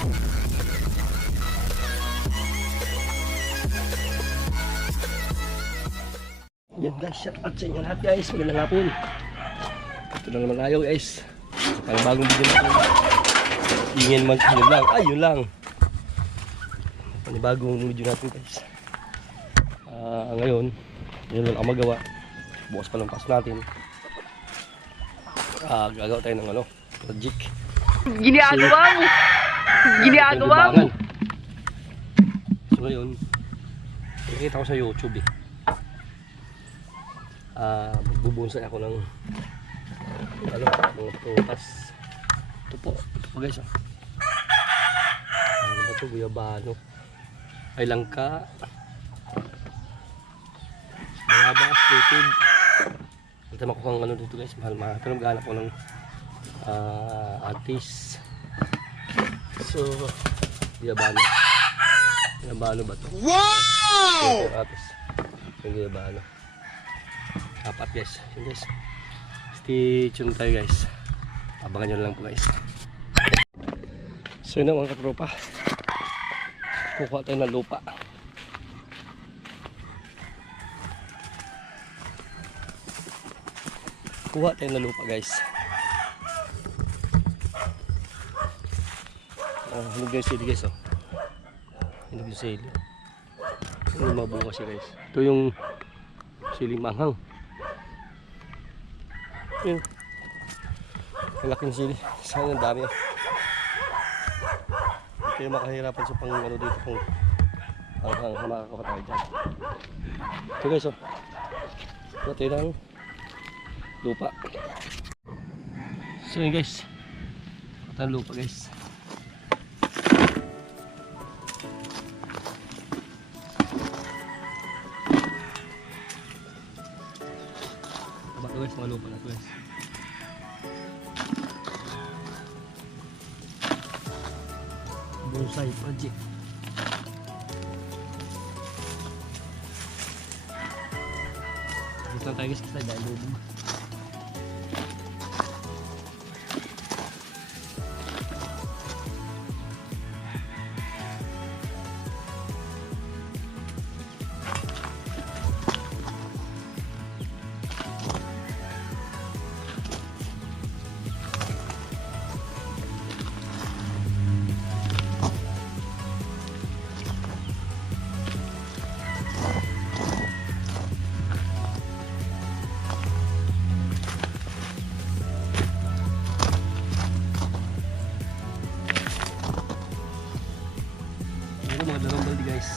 Yan guys, shout out sa inyo lahat guys. Magandang hapon. Ito na naman tayo guys. Sa panibagong video natin. Ingin man, yun lang. Ay, yun lang. Panibagong video natin guys. Ngayon, yun lang ang magawa. Bukas pa lang pass natin. Gagawa tayo ng ano, project. Ginagawa mo! Ginagawa mo! So ngayon, nakikita ko sa YouTube eh. Magbubonsai ako ng ano, mga prutas. Ito po guys. Ano ba ito? Guyabano. Ay langka. Bayabas, tutid. Matama ko kung ano dito guys. Mahal-mahal. Pero maghanap ko ng artist. So, guyabano. Guyabano ba ito? Wow! Artist. Yung guyabano. Apat guys. Yun guys. Stay tuned tayo guys. Abangan nyo lang po guys. So yun na mga katropa. Kukuha tayo ng lupa. Kuha tayo ng lupa guys. Hinog yung sili guys oh. Hinog yung sili. Hindi mabukas siya guys. Ito yung siling manghang. Yun. Malaking sili. Saan ang dami. Hindi kayo makahirapan sa pang ano dito kung makakakuha tayo dyan. Ito guys oh. Ito ng lupa. So yun guys. Ito ng lupa guys. Guys, mga lupa na ito guys. Bonsai project. Gusto tayo guys kasi dahil lubong. Mga dalawang baldi guys.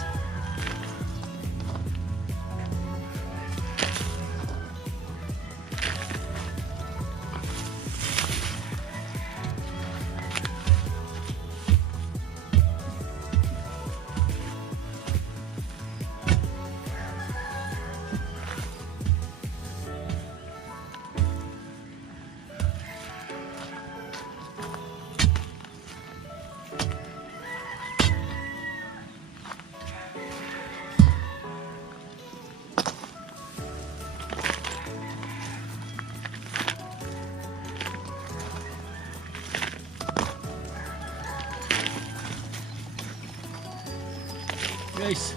Guys,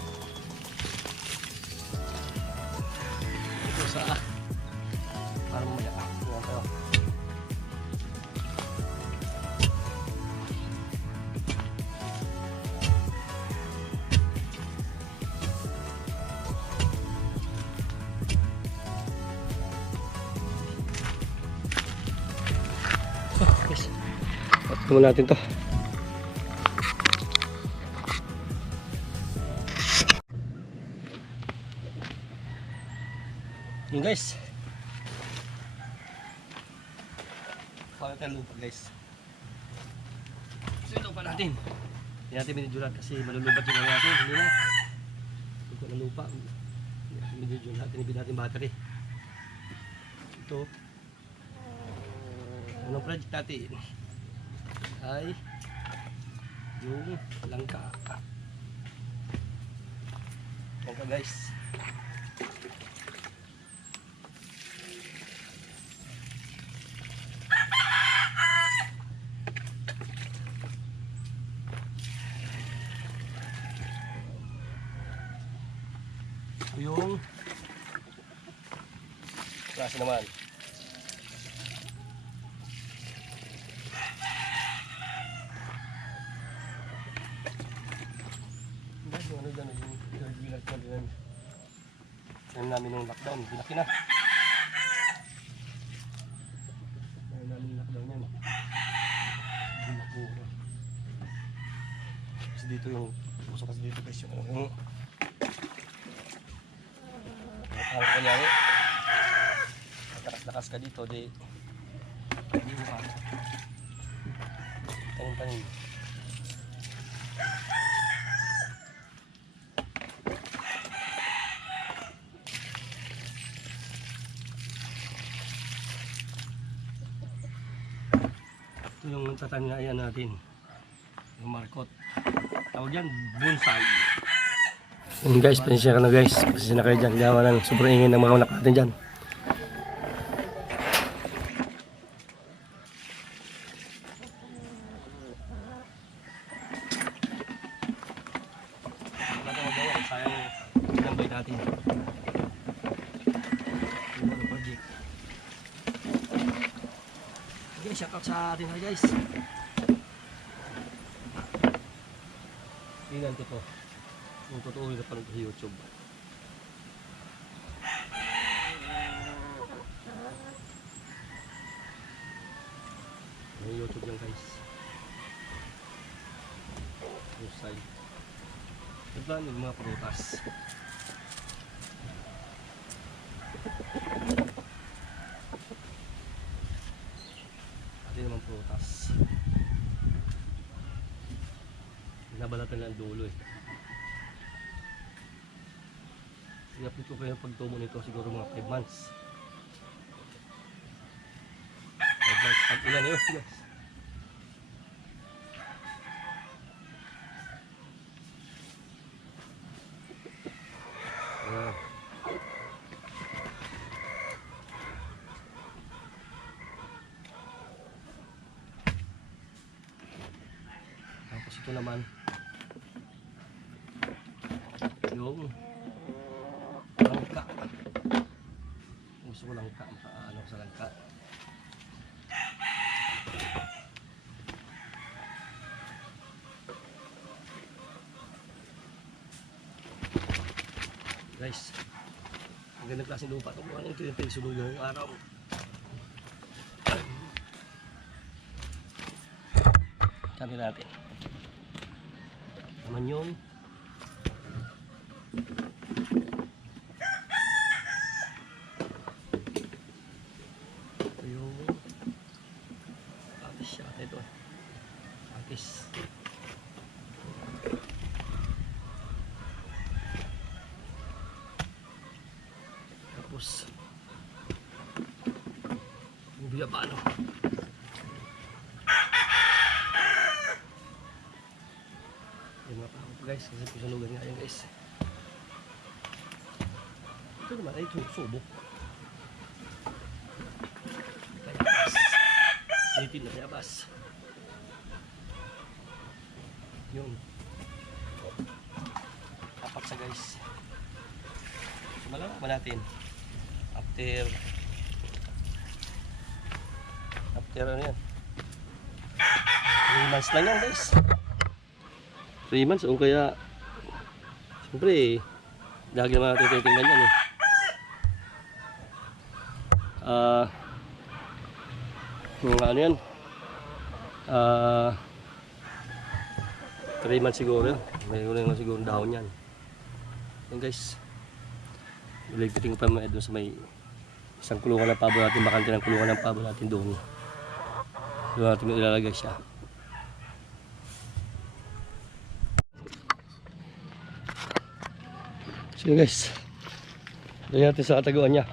ito sa parang maya tayo. Guys, patuloy natin to. Yun guys. Pakita tayo lupa guys. So ito pa natin. Hindi natin binidyolan kasi malulubat yun natin. Hindi na. Ito na lupa. Hindi natin binidyolan natin. Ibig natin battery. Ito. Anong project natin? Ay yung langka. Langka guys. Ito yung klase naman. Ano dyan, yung third na din. Sabi namin nung lockdown, bilaki na. Sabi namin nung lockdown yan. Bilaki na. Kasi dito yung, pusok kasi dito guys yung ang kanyari. Lakas-lakas ka dito, di hindi mo ka. Tanim-tanim. Ito yung tatanian natin. Yung markot. Tawag yan, bonsai. Yun guys, pasensya ka na guys. Pasensya na kayo dyan. Gawa ng sobrang ingin ng mga anak natin dyan. Wala kang magawa. Sayang pinambay natin. Yung project. Okay, shout out sa atin ha guys. Tingnan ko to. Kung totoo yung napanood sa YouTube. May YouTube yan guys. Yung side. Diba yung mga prutas. Ito naman prutas. Binabalatan lang dulo eh. I-update ko kayo ng pagtumo nito siguro mga 5 months. 5 months. Pag ilan na yun guys. Ayan. Tapos ito naman yung langka. Gusto ko langka, makaano sa langka. Guys, ang ganda klaseng lupa ito. Mukhang ito yung pinsunog ng araw. Sabi natin naman yung atis siya ito. Atis. Tapos yung biya paano. Yung mga pako guys, kasi pisalugan nga yan guys. Ito naman ay subok. Kayabas. Native na kayabas. Yun. Apat sa guys. So malalaman natin. After ano yan. 3 months lang yan guys. 3 months o kaya siyempre lagi naman natin titingnan yan eh. Mga ano yan 3 months siguro yan. May ulang na siguro dahon yan. Yan guys, iligpitin ko pa mga doon sa may isang kulungan ng pabo natin, bakante ng kulungan ng pabo natin doon. Doon natin ilalagay siya. So guys, doon natin sa kataguan niya.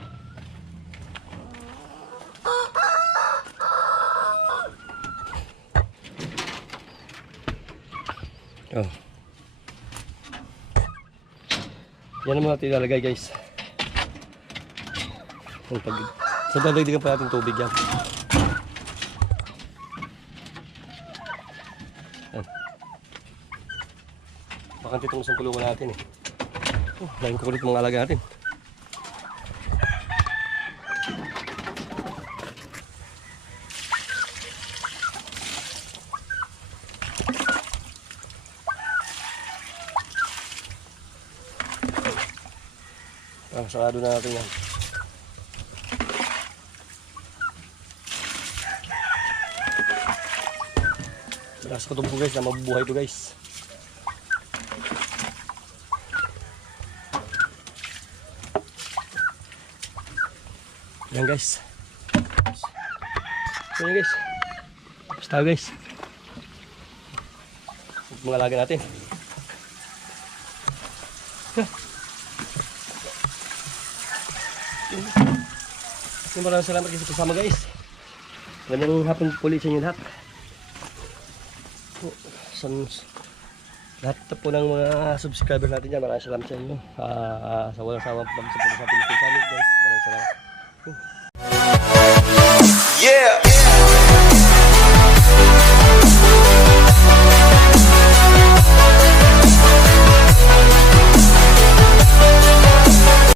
Oh. Yan ang mga natin ilalagay guys. Sa dadagdagan pa natin tubig yan. Bakante itong isang kulungan natin eh. Laking kulit mga alaga natin. Sarado na natin yan. Lakas ko ito po guys, na mabubuhay ito guys. Yan guys. Yan guys. Basta guys. Mga alaga natin. Maraming salamat kasi kasama guys. Magandang hapon po ulit sa inyo lahat. Lahat po ng mga subscribers natin dyan, maraming salamat sa inyo. Sa walang sawa pag-support sa ating channel guys. Maraming salamat. Yeah.